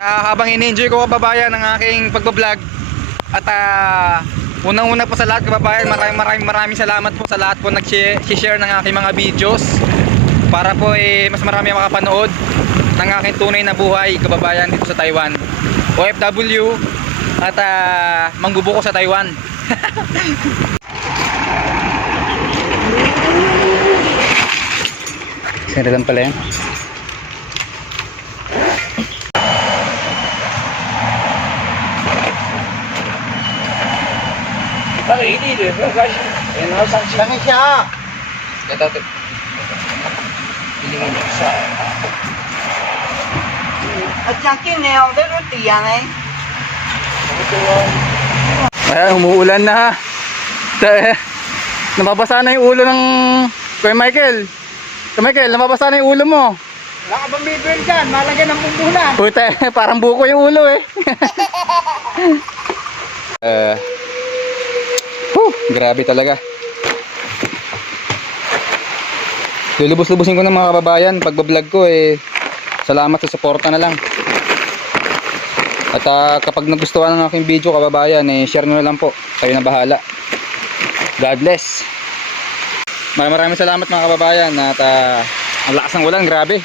Habang in-enjoy ko kababayan ang aking pagbablog at unang-una po sa lahat kababayan, maraming salamat po sa lahat po nag-share ng aking mga videos para po mas marami makapanood ng aking tunay na buhay kababayan dito sa Taiwan. OFW at mangbubuko sa Taiwan. Sira lang pala yan. Langit siya. At yakin eh, ang roti yan eh. Ayan, umuulan na. Nababasa na yung ulo ng Kuya Michael. Kuya Michael, nababasa na yung ulo mo. Wala ka bang bibili dyan? Malagyan ng bumbulan. Puta, parang buko yung ulo eh. Grabe talaga. Lulubos-lubusin ko ng mga kababayan pagbablog ko salamat sa suporta na lang. At kapag nagustuhan ng aking video kababayan share nyo na lang po. Kayo na bahala. God bless. Maraming salamat mga kababayan at ang lakas ng ulan, grabe.